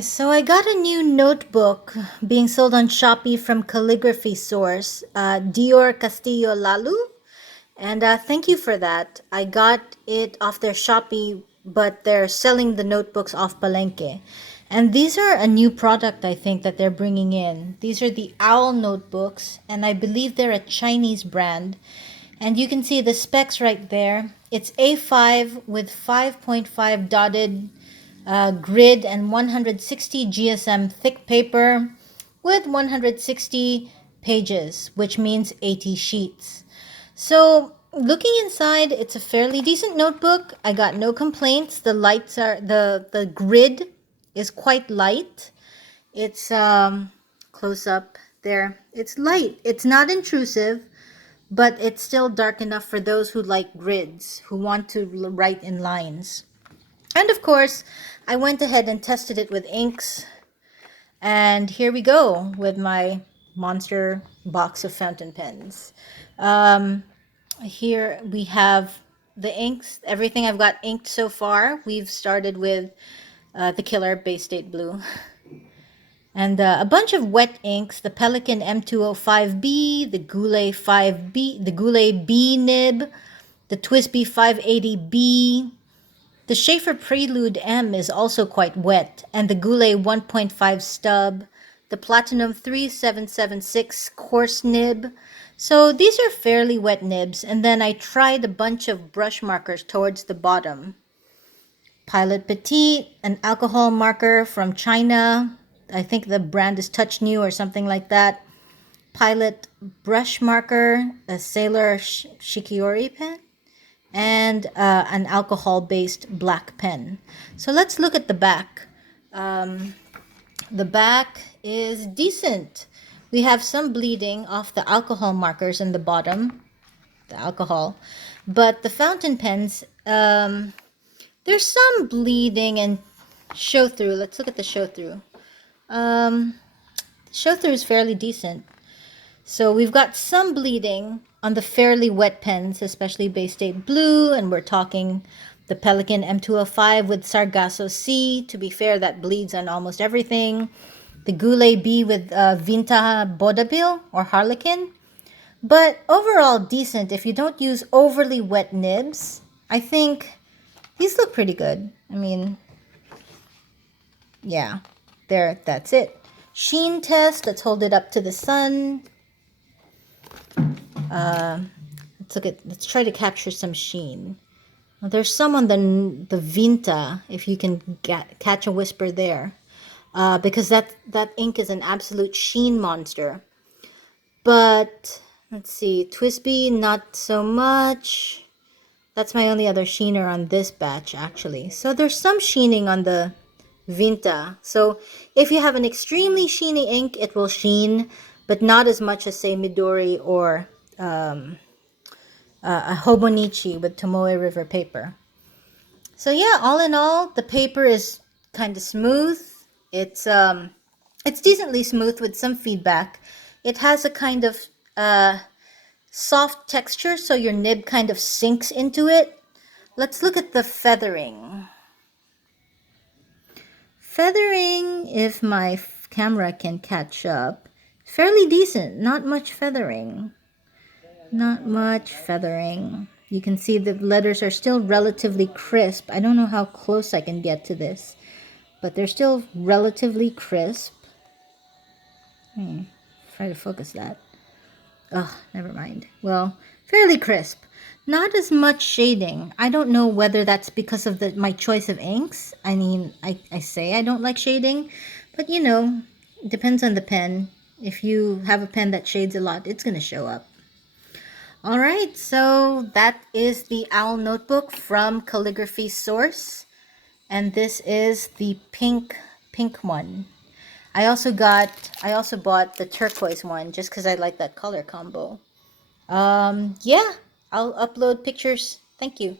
So I got a new notebook being sold on Shopee from Calligraphy Source, Dior Castillo Lalu, and thank you for that. I got it off their Shopee, but they're selling the notebooks off Palenque. And these are a new product I think that they're bringing in. These are the Owl notebooks, and I believe they're a Chinese brand. And you can see the specs right there. It's A5 with 5.5 dotted grid and 160 GSM thick paper with 160 pages, which means 80 sheets. So looking inside, it's a fairly decent notebook. I got no complaints. The lights are the grid is quite light. It's close up there. It's light. It's not intrusive, but it's still dark enough for those who like grids, who want to write in lines. And of course, I went ahead and tested it with inks. And here we go with my monster box of fountain pens. Here we have the inks, everything I've got inked so far. We've started with the Killer Bay State Blue. And a bunch of wet inks, the Pelikan M205B, the Goulet 5B, the Goulet B nib, the Twisby 580B. The Schaefer Prelude M is also quite wet, and the Goulet 1.5 stub, the Platinum 3776 coarse nib. So these are fairly wet nibs, and then I tried a bunch of brush markers towards the bottom. Pilot Petite, an alcohol marker from China. I think the brand is Touch New or something like that. Pilot brush marker, a Sailor Shikiori pen, and an alcohol-based black pen. So let's look at the back. The back is decent. We have some bleeding off the alcohol markers in the bottom, the alcohol, but the fountain pens, there's some bleeding and show through. Let's look at the show through. Show through is fairly decent. So we've got some bleeding on the fairly wet pens, especially Bay State Blue, and we're talking the Pelikan M205 with Sargasso C. To be fair, that bleeds on almost everything. The Goulet B with Vinta Bodabil or Harlequin. But overall decent if you don't use overly wet nibs. I think these look pretty good. I mean, yeah, there, that's it. Sheen test, let's hold it up to the sun. Let's try to capture some sheen. Well, there's some on the Vinta, if you can catch a whisper there, because that ink is an absolute sheen monster. But let's see, Twisby, not so much. That's my only other sheener on this batch, actually. So there's some sheening on the Vinta. So if you have an extremely sheeny ink, it will sheen, but not as much as, say, Midori or a Hobonichi with Tomoe River paper. So yeah, all in all, the paper is kind of smooth. It's decently smooth with some feedback. It has a kind of soft texture, so your nib kind of sinks into it. Let's look at the feathering. Feathering, if my camera can catch up, fairly decent. Not much feathering. Not much feathering. You can see the letters are still relatively crisp. I don't know how close I can get to this, but they're still relatively crisp. Try to focus that. Oh, never mind. Well, fairly crisp. Not as much shading. I don't know whether that's because of my choice of inks. I mean, I say I don't like shading, but you know, it depends on the pen. If you have a pen that shades a lot, it's going to show up. All right, so that is the Owl notebook from Calligraphy Source, and this is the pink one. I also bought the turquoise one just because I like that color combo. Yeah, I'll upload pictures. Thank you.